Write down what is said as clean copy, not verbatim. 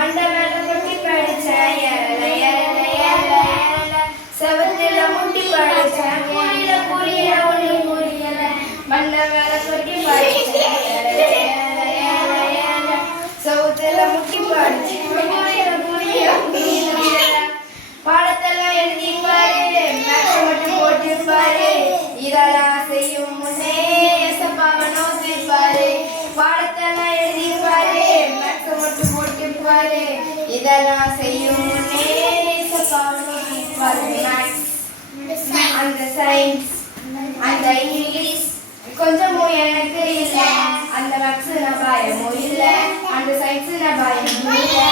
மண்டை மேல முட்டி படிச்சேன் ஏறல ஏறல ஏறல ஏறல செவத்துல முட்டி படிச்சேன் புரியல புரியல ஒண்ணு புரியல மண்டை மேல முட்டி படிச்சேன் ஏறல ஏறல ஏறல ஏறல செவத்துல முட்டி படிச்சேன் புரியல புரியல புரியல பாடத்தெல்லாம் எழுதி பாரு மேட்ச மட்டும் போட்டு பாரு இதெல்லாம் செய்யும் முன்னே எசப்பாவை நோக்கி பாரு பாடத்தெல்லாம் எழுதி பாரு மேட்ச மட்டும் போட்டு பாரு இதெல்லாம் செய்யும் முன்னே எசப்பாவை நோக்கி பாரு மேத்ஸ் அந்த சயின்ஸ் அந்த இங்கிலீஷ் கொஞ்சமும் எனக்கு இல்லை அந்த மேத்ஸ் பயமும் இல்லை அந்த சயின்ஸ் பயமும் இல்லை